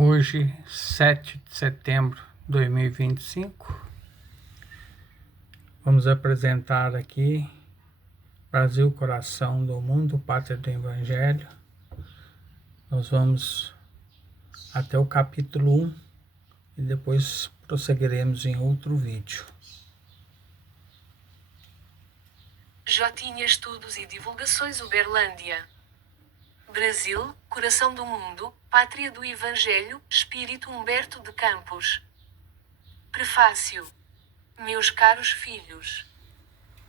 Hoje, 7 de setembro de 2025, vamos apresentar aqui Brasil, Coração do Mundo, Pátria do Evangelho. Nós vamos até o capítulo 1 e depois prosseguiremos em outro vídeo. Jotinha Estudos e Divulgações Uberlândia. Brasil, Coração do Mundo, Pátria do Evangelho, Espírito Humberto de Campos. Prefácio. Meus caros filhos,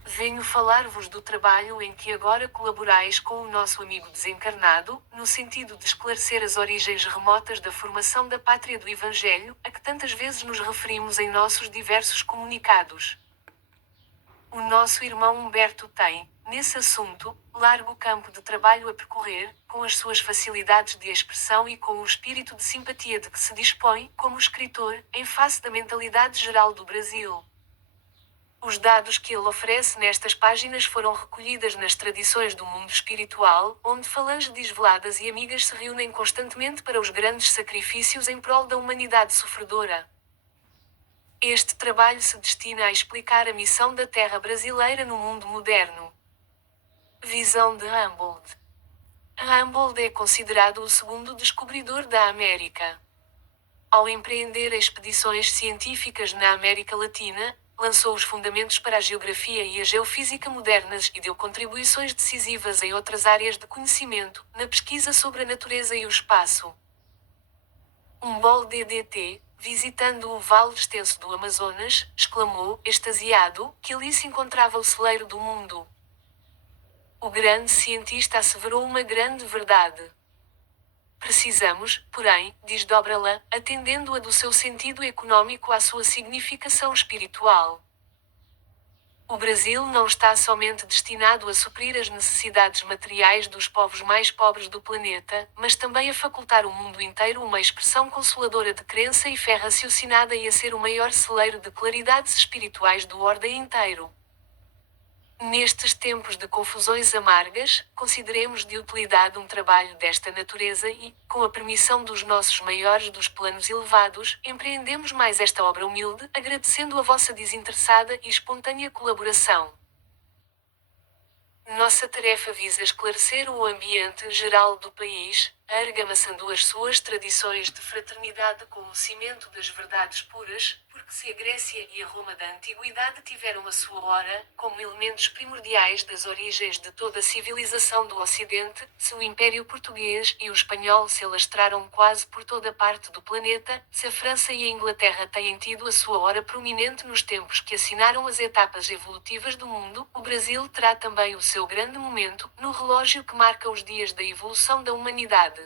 venho falar-vos do trabalho em que agora colaborais com o nosso amigo desencarnado, no sentido de esclarecer as origens remotas da formação da Pátria do Evangelho, a que tantas vezes nos referimos em nossos diversos comunicados. O nosso irmão Humberto tem, nesse assunto, largo campo de trabalho a percorrer, com as suas facilidades de expressão e com o espírito de simpatia de que se dispõe, como escritor, em face da mentalidade geral do Brasil. Os dados que ele oferece nestas páginas foram recolhidas nas tradições do mundo espiritual, onde falanges desveladas e amigas se reúnem constantemente para os grandes sacrifícios em prol da humanidade sofredora. Este trabalho se destina a explicar a missão da terra brasileira no mundo moderno. Visão de Humboldt. Humboldt é considerado o segundo descobridor da América. Ao empreender expedições científicas na América Latina, lançou os fundamentos para a geografia e a geofísica modernas e deu contribuições decisivas em outras áreas de conhecimento, na pesquisa sobre a natureza e o espaço. Humboldt DDT, visitando o vale extenso do Amazonas, exclamou, extasiado, que ali se encontrava o celeiro do mundo. O grande cientista asseverou uma grande verdade. Precisamos, porém, desdobra-la, atendendo-a do seu sentido econômico à sua significação espiritual. O Brasil não está somente destinado a suprir as necessidades materiais dos povos mais pobres do planeta, mas também a facultar ao mundo inteiro uma expressão consoladora de crença e fé raciocinada e a ser o maior celeiro de claridades espirituais do ordem inteiro. Nestes tempos de confusões amargas, consideremos de utilidade um trabalho desta natureza e, com a permissão dos nossos maiores dos planos elevados, empreendemos mais esta obra humilde, agradecendo a vossa desinteressada e espontânea colaboração. Nossa tarefa visa esclarecer o ambiente geral do país, argamassando as suas tradições de fraternidade com o cimento das verdades puras, porque se a Grécia e a Roma da Antiguidade tiveram a sua hora, como elementos primordiais das origens de toda a civilização do Ocidente, se o Império Português e o Espanhol se alastraram quase por toda parte do planeta, se a França e a Inglaterra têm tido a sua hora prominente nos tempos que assinaram as etapas evolutivas do mundo, o Brasil terá também o seu grande momento, no relógio que marca os dias da evolução da humanidade.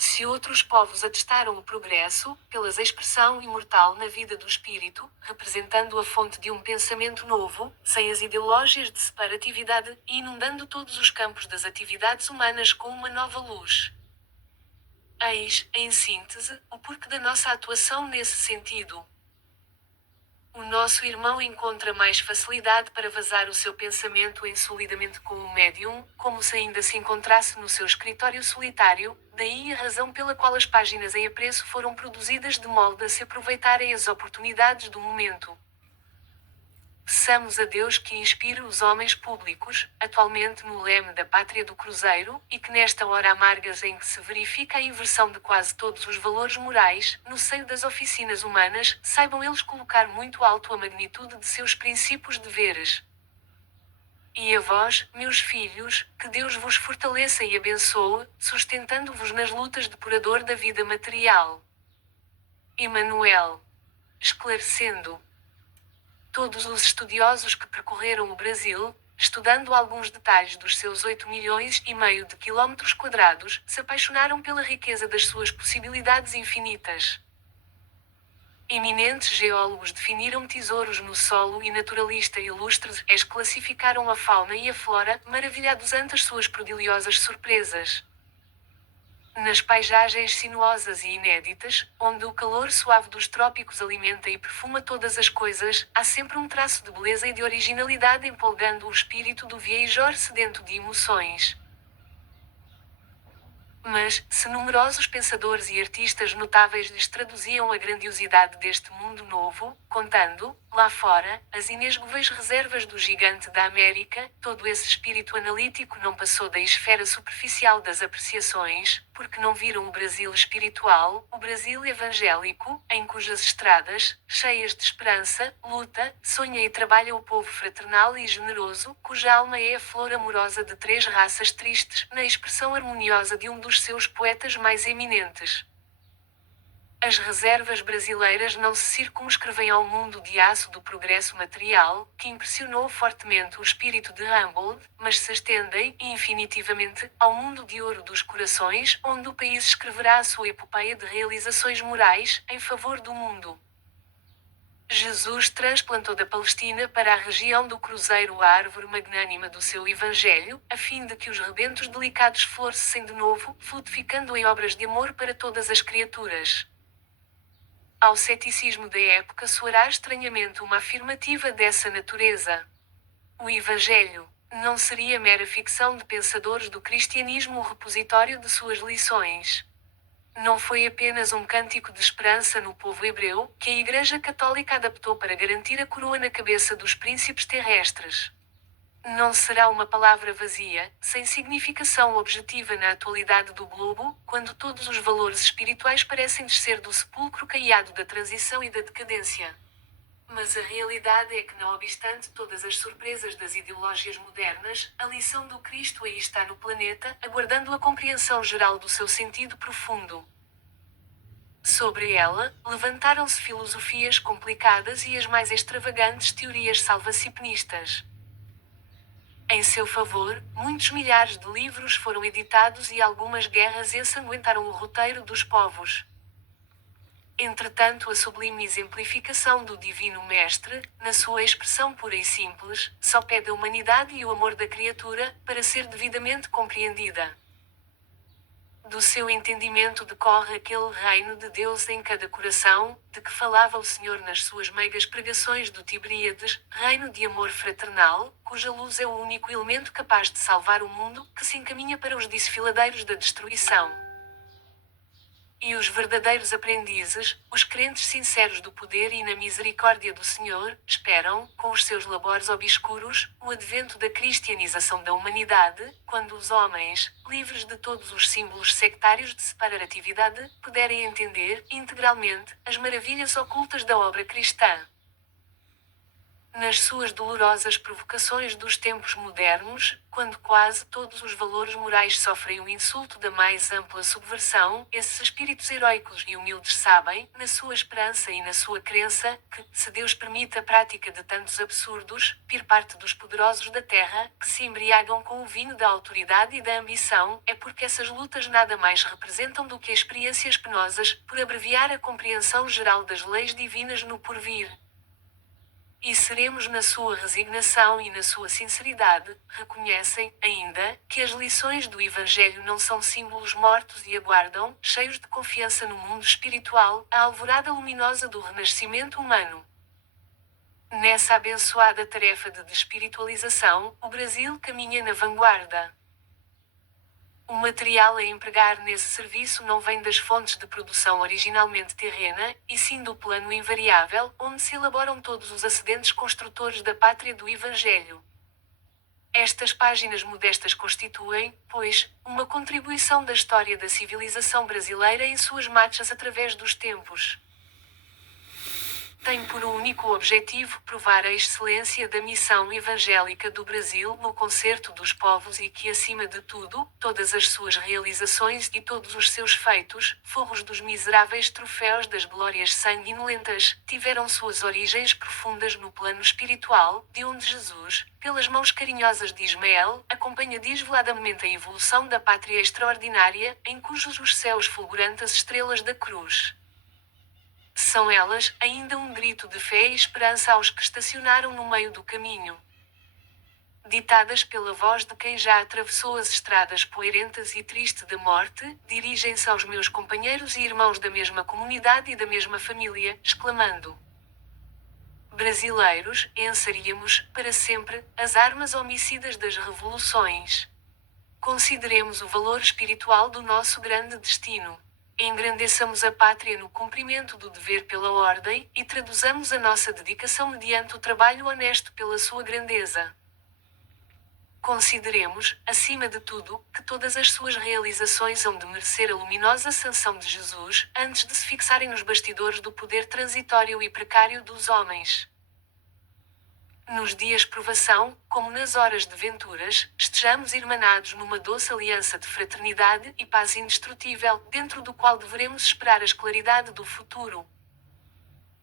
Se outros povos atestaram o progresso, pela expressão imortal na vida do espírito, representando a fonte de um pensamento novo, sem as ideologias de separatividade, e inundando todos os campos das atividades humanas com uma nova luz. Eis, em síntese, o porquê da nossa atuação nesse sentido. O nosso irmão encontra mais facilidade para vazar o seu pensamento ensolidamente com o médium, como se ainda se encontrasse no seu escritório solitário, daí a razão pela qual as páginas em apreço foram produzidas de modo a se aproveitarem as oportunidades do momento. Peçamos a Deus que inspire os homens públicos, atualmente no leme da Pátria do Cruzeiro, e que nesta hora amargas em que se verifica a inversão de quase todos os valores morais, no seio das oficinas humanas, saibam eles colocar muito alto a magnitude de seus princípios deveres. E a vós, meus filhos, que Deus vos fortaleça e abençoe, sustentando-vos nas lutas depurador da vida material. Emmanuel. Esclarecendo. Todos os estudiosos que percorreram o Brasil, estudando alguns detalhes dos seus 8,5 milhões de quilómetros quadrados, se apaixonaram pela riqueza das suas possibilidades infinitas. Eminentes geólogos definiram tesouros no solo e naturalistas ilustres classificaram a fauna e a flora, maravilhados ante as suas prodigiosas surpresas. Nas paisagens sinuosas e inéditas, onde o calor suave dos trópicos alimenta e perfuma todas as coisas, há sempre um traço de beleza e de originalidade empolgando o espírito do viajor sedento de emoções. Mas, se numerosos pensadores e artistas notáveis lhes traduziam a grandiosidade deste mundo novo, contando, lá fora, as inesgoáveis reservas do gigante da América, todo esse espírito analítico não passou da esfera superficial das apreciações, porque não viram o Brasil espiritual, o Brasil evangélico, em cujas estradas, cheias de esperança, luta, sonha e trabalha o povo fraternal e generoso, cuja alma é a flor amorosa de três raças tristes, na expressão harmoniosa de um dos seus poetas mais eminentes. As reservas brasileiras não se circumscrevem ao mundo de aço do progresso material, que impressionou fortemente o espírito de Humboldt, mas se estendem, infinitivamente, ao mundo de ouro dos corações, onde o país escreverá a sua epopeia de realizações morais, em favor do mundo. Jesus transplantou da Palestina para a região do Cruzeiro a árvore magnânima do seu Evangelho, a fim de que os rebentos delicados florescessem de novo, frutificando em obras de amor para todas as criaturas. Ao ceticismo da época soará estranhamente uma afirmativa dessa natureza. O Evangelho não seria mera ficção de pensadores do cristianismo o repositório de suas lições. Não foi apenas um cântico de esperança no povo hebreu, que a Igreja Católica adaptou para garantir a coroa na cabeça dos príncipes terrestres. Não será uma palavra vazia, sem significação objetiva na atualidade do globo, quando todos os valores espirituais parecem descer do sepulcro caiado da transição e da decadência. Mas a realidade é que, não obstante todas as surpresas das ideologias modernas, a lição do Cristo aí está no planeta, aguardando a compreensão geral do seu sentido profundo. Sobre ela, levantaram-se filosofias complicadas e as mais extravagantes teorias salvacipinistas. Em seu favor, muitos milhares de livros foram editados e algumas guerras ensanguentaram o roteiro dos povos. Entretanto, a sublime exemplificação do Divino Mestre, na sua expressão pura e simples, só pede a humanidade e o amor da criatura, para ser devidamente compreendida. Do seu entendimento decorre aquele reino de Deus em cada coração, de que falava o Senhor nas suas meigas pregações do Tiberíades, reino de amor fraternal, cuja luz é o único elemento capaz de salvar o mundo, que se encaminha para os desfiladeiros da destruição. E os verdadeiros aprendizes, os crentes sinceros do poder e na misericórdia do Senhor, esperam, com os seus labores obscuros, o advento da cristianização da humanidade, quando os homens, livres de todos os símbolos sectários de separatividade, puderem entender, integralmente, as maravilhas ocultas da obra cristã. Nas suas dolorosas provocações dos tempos modernos, quando quase todos os valores morais sofrem o insulto da mais ampla subversão, esses espíritos heróicos e humildes sabem, na sua esperança e na sua crença, que, se Deus permite a prática de tantos absurdos, por parte dos poderosos da terra, que se embriagam com o vinho da autoridade e da ambição, é porque essas lutas nada mais representam do que experiências penosas, por abreviar a compreensão geral das leis divinas no porvir. E seremos na sua resignação e na sua sinceridade, reconhecem, ainda, que as lições do Evangelho não são símbolos mortos e aguardam, cheios de confiança no mundo espiritual, a alvorada luminosa do renascimento humano. Nessa abençoada tarefa de despiritualização, o Brasil caminha na vanguarda. O material a empregar nesse serviço não vem das fontes de produção originalmente terrena, e sim do plano invariável, onde se elaboram todos os acidentes construtores da pátria do Evangelho. Estas páginas modestas constituem, pois, uma contribuição da história da civilização brasileira em suas marchas através dos tempos. Tem por único objetivo provar a excelência da missão evangélica do Brasil no concerto dos povos e que, acima de tudo, todas as suas realizações e todos os seus feitos, forros dos miseráveis troféus das glórias sanguinolentas, tiveram suas origens profundas no plano espiritual, de onde Jesus, pelas mãos carinhosas de Ismael, acompanha desveladamente a evolução da pátria extraordinária, em cujos os céus fulgurantes estrelas da cruz. São elas, ainda um grito de fé e esperança aos que estacionaram no meio do caminho. Ditadas pela voz de quem já atravessou as estradas poeirentas e triste da morte, dirigem-se aos meus companheiros e irmãos da mesma comunidade e da mesma família, exclamando: brasileiros, ensaríamos, para sempre, as armas homicidas das revoluções. Consideremos o valor espiritual do nosso grande destino. Engrandeçamos a pátria no cumprimento do dever pela ordem, e traduzamos a nossa dedicação mediante o trabalho honesto pela sua grandeza. Consideremos, acima de tudo, que todas as suas realizações hão de merecer a luminosa sanção de Jesus, antes de se fixarem nos bastidores do poder transitório e precário dos homens. Nos dias provação, como nas horas de venturas, estejamos irmanados numa doce aliança de fraternidade e paz indestrutível, dentro do qual deveremos esperar a claridade do futuro.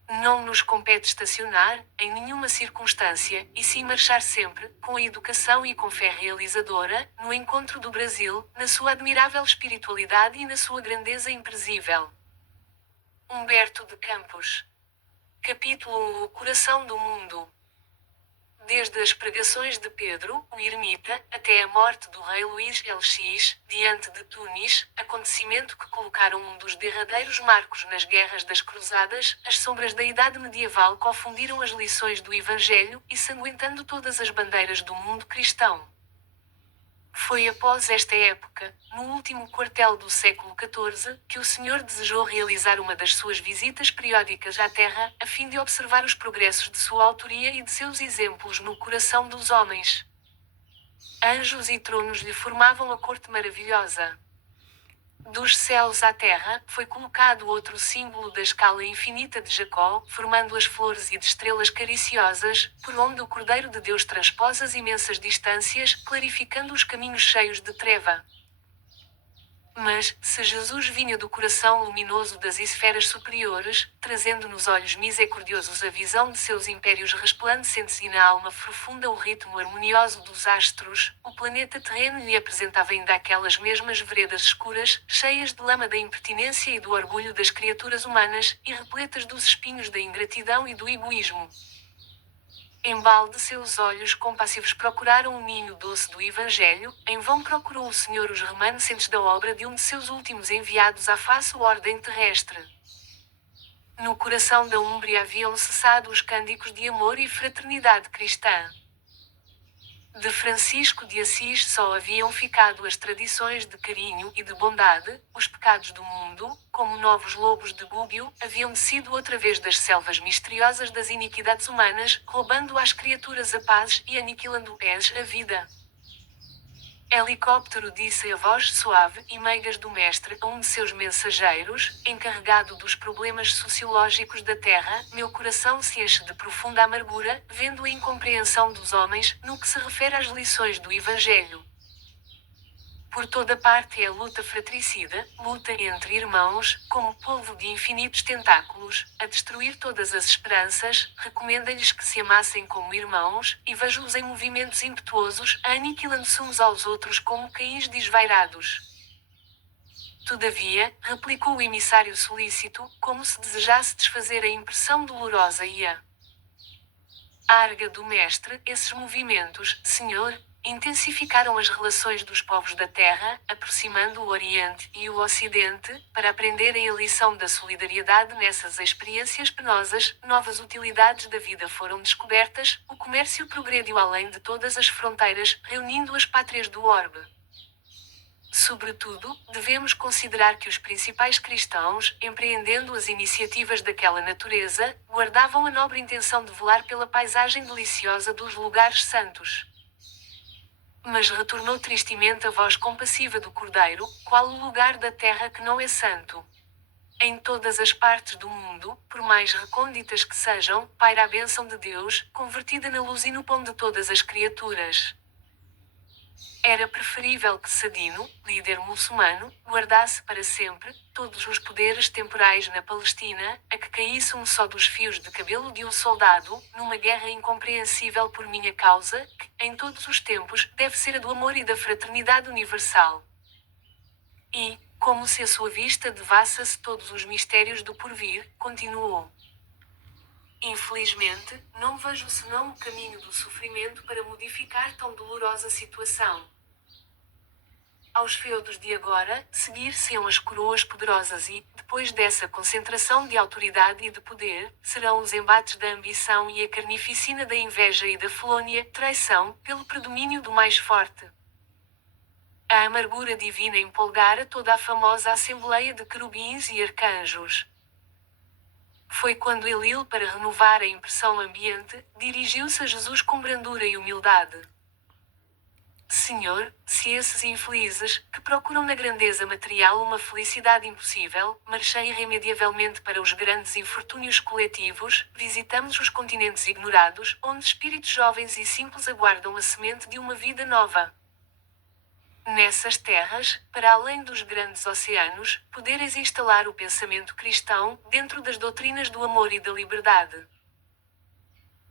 Não nos compete estacionar, em nenhuma circunstância, e sim marchar sempre, com a educação e com fé realizadora, no encontro do Brasil, na sua admirável espiritualidade e na sua grandeza impresível. Humberto de Campos. Capítulo 1. O coração do mundo. Desde as pregações de Pedro, o ermita, até a morte do rei Luís LX, diante de Tunis, acontecimento que colocaram um dos derradeiros marcos nas guerras das cruzadas, as sombras da idade medieval confundiram as lições do Evangelho, ensanguentando todas as bandeiras do mundo cristão. Foi após esta época, no último quartel do século XIV, que o Senhor desejou realizar uma das suas visitas periódicas à Terra, a fim de observar os progressos de sua autoria e de seus exemplos no coração dos homens. Anjos e tronos lhe formavam a corte maravilhosa. Dos céus à terra, foi colocado outro símbolo da escala infinita de Jacó, formando as flores e de estrelas cariciosas, por onde o Cordeiro de Deus transpôs as imensas distâncias, clarificando os caminhos cheios de treva. Mas, se Jesus vinha do coração luminoso das esferas superiores, trazendo nos olhos misericordiosos a visão de seus impérios resplandecentes e na alma profunda o ritmo harmonioso dos astros, o planeta terreno lhe apresentava ainda aquelas mesmas veredas escuras, cheias de lama da impertinência e do orgulho das criaturas humanas, e repletas dos espinhos da ingratidão e do egoísmo. Embalde seus olhos compassivos procuraram o ninho doce do Evangelho, em vão procurou o Senhor os remanescentes da obra de um de seus últimos enviados à face ordem terrestre. No coração da Úmbria haviam cessado os cânticos de amor e fraternidade cristã. De Francisco de Assis só haviam ficado as tradições de carinho e de bondade, os pecados do mundo, como novos lobos de Gúbio, haviam descido outra vez das selvas misteriosas das iniquidades humanas, roubando às criaturas a paz e aniquilando-lhes a vida. Helicóptero, disse a voz suave e meigas do mestre a um de seus mensageiros, encarregado dos problemas sociológicos da terra, meu coração se enche de profunda amargura, vendo a incompreensão dos homens, no que se refere às lições do Evangelho. Por toda parte é luta fratricida, luta entre irmãos, como polvo de infinitos tentáculos, a destruir todas as esperanças. Recomenda-lhes que se amassem como irmãos, e vejo-os em movimentos impetuosos, aniquilando-se uns aos outros como cães desvairados. Todavia, replicou o emissário solícito, como se desejasse desfazer a impressão dolorosa e a arga do mestre, esses movimentos, Senhor, intensificaram as relações dos povos da Terra, aproximando o Oriente e o Ocidente, para aprenderem a lição da solidariedade nessas experiências penosas. Novas utilidades da vida foram descobertas, o comércio progrediu além de todas as fronteiras, reunindo as pátrias do orbe. Sobretudo, devemos considerar que os principais cristãos, empreendendo as iniciativas daquela natureza, guardavam a nobre intenção de velar pela paisagem deliciosa dos lugares santos. Mas retornou tristemente a voz compassiva do Cordeiro, qual o lugar da terra que não é santo. Em todas as partes do mundo, por mais recônditas que sejam, paira a bênção de Deus, convertida na luz e no pão de todas as criaturas. Era preferível que Sadino, líder muçulmano, guardasse para sempre todos os poderes temporais na Palestina, a que caísse um só dos fios de cabelo de um soldado, numa guerra incompreensível por minha causa, que, em todos os tempos, deve ser a do amor e da fraternidade universal. E, como se a sua vista devassasse todos os mistérios do porvir, continuou. Infelizmente, não vejo senão o caminho do sofrimento para modificar tão dolorosa situação. Aos feudos de agora, seguir-se-ão as coroas poderosas e, depois dessa concentração de autoridade e de poder, serão os embates da ambição e a carnificina da inveja e da felônia, traição, pelo predomínio do mais forte. A amargura divina empolgara toda a famosa assembleia de querubins e arcanjos. Foi quando Elil, para renovar a impressão ambiente, dirigiu-se a Jesus com brandura e humildade. Senhor, se esses infelizes, que procuram na grandeza material uma felicidade impossível, marcham irremediavelmente para os grandes infortúnios coletivos, visitamos os continentes ignorados, onde espíritos jovens e simples aguardam a semente de uma vida nova. Nessas terras, para além dos grandes oceanos, poderes instalar o pensamento cristão, dentro das doutrinas do amor e da liberdade.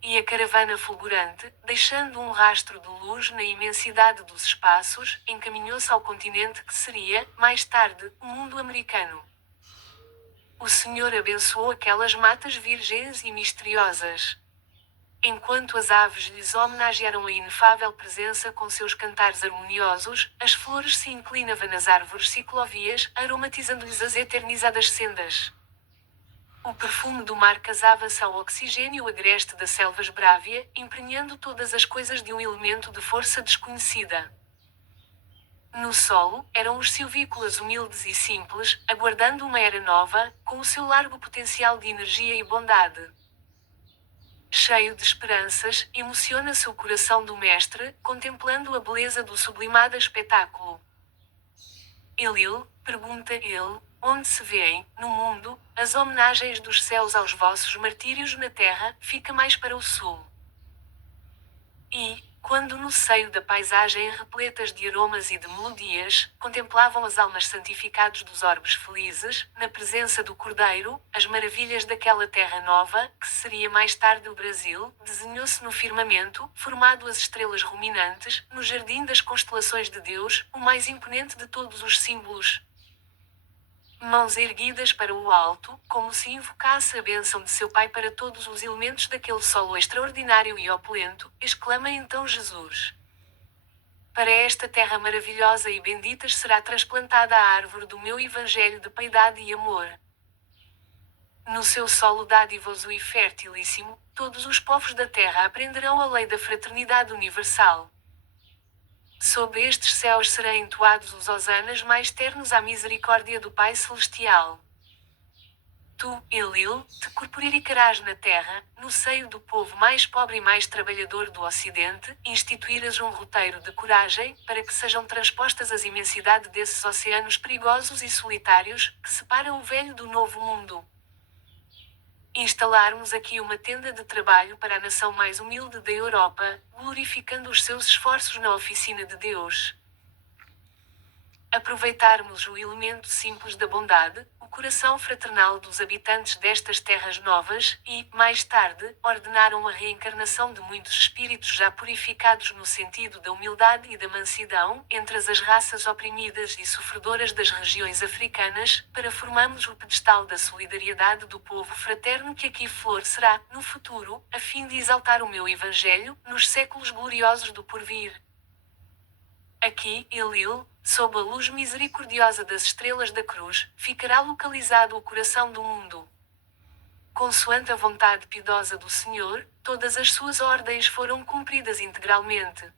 E a caravana fulgurante, deixando um rastro de luz na imensidade dos espaços, encaminhou-se ao continente que seria, mais tarde, o mundo americano. O Senhor abençoou aquelas matas virgens e misteriosas. Enquanto as aves lhes homenagearam a inefável presença com seus cantares harmoniosos, as flores se inclinavam nas árvores ciclovias, aromatizando-lhes as eternizadas sendas. O perfume do mar casava-se ao oxigênio agreste da selva esbrávia, emprenhando todas as coisas de um elemento de força desconhecida. No solo, eram os silvícolas humildes e simples, aguardando uma era nova, com o seu largo potencial de energia e bondade. Cheio de esperanças, emociona-se o coração do mestre, contemplando a beleza do sublimado espetáculo. Elil, pergunta ele, onde se vêem, no mundo, as homenagens dos céus aos vossos martírios na terra, fica mais para o sul. E, quando no seio da paisagem repletas de aromas e de melodias, contemplavam as almas santificadas dos orbes felizes, na presença do Cordeiro, as maravilhas daquela terra nova, que seria mais tarde o Brasil, desenhou-se no firmamento, formado as estrelas ruminantes, no jardim das constelações de Deus, o mais imponente de todos os símbolos. Mãos erguidas para o alto, como se invocasse a bênção de seu Pai para todos os elementos daquele solo extraordinário e opulento, exclama então Jesus. Para esta terra maravilhosa e bendita será transplantada a árvore do meu evangelho de piedade e amor. No seu solo dádivoso e fertilíssimo, todos os povos da terra aprenderão a lei da fraternidade universal. Sob estes céus serão entoados os hosanas mais ternos à misericórdia do Pai Celestial. Tu, Elil, te corporificarás na terra, no seio do povo mais pobre e mais trabalhador do Ocidente, instituirás um roteiro de coragem, para que sejam transpostas as imensidades desses oceanos perigosos e solitários, que separam o velho do novo mundo. Instalarmos aqui uma tenda de trabalho para a nação mais humilde da Europa, glorificando os seus esforços na oficina de Deus. Aproveitarmos o elemento simples da bondade, o coração fraternal dos habitantes destas terras novas, e, mais tarde, ordenaram a reencarnação de muitos espíritos já purificados no sentido da humildade e da mansidão, entre as raças oprimidas e sofredoras das regiões africanas, para formarmos o pedestal da solidariedade do povo fraterno que aqui florescerá, no futuro, a fim de exaltar o meu Evangelho, nos séculos gloriosos do porvir. Aqui, Elil, sob a luz misericordiosa das estrelas da cruz, ficará localizado o coração do mundo. Consoante a vontade piedosa do Senhor, todas as suas ordens foram cumpridas integralmente.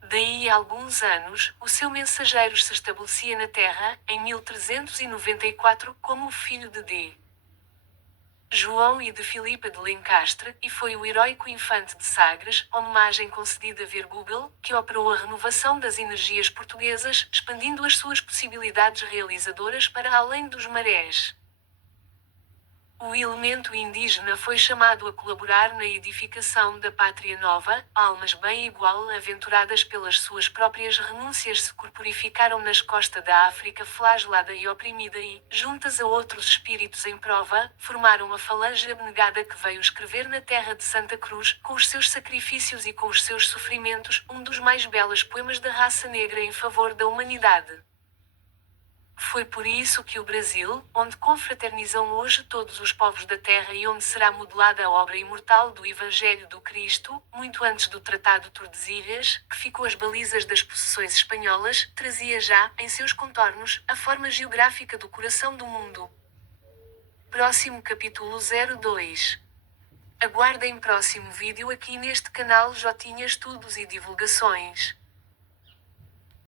Daí a alguns anos, o seu mensageiro se estabelecia na terra, em 1394, como o filho de D. João e de Filipa de Lencastre, e foi o heróico infante de Sagres, homenagem concedida a Vergúgel, que operou a renovação das energias portuguesas, expandindo as suas possibilidades realizadoras para além dos marés. O elemento indígena foi chamado a colaborar na edificação da pátria nova, almas bem igual aventuradas pelas suas próprias renúncias se corporificaram nas costas da África flagelada e oprimida e, juntas a outros espíritos em prova, formaram a falange abnegada que veio escrever na terra de Santa Cruz, com os seus sacrifícios e com os seus sofrimentos, um dos mais belos poemas da raça negra em favor da humanidade. Foi por isso que o Brasil, onde confraternizam hoje todos os povos da terra e onde será modelada a obra imortal do Evangelho do Cristo, muito antes do Tratado de Tordesilhas, que ficou às balizas das possessões espanholas, trazia já, em seus contornos, a forma geográfica do coração do mundo. Próximo capítulo 02. Aguardem próximo vídeo aqui neste canal Jotinha Estudos e Divulgações.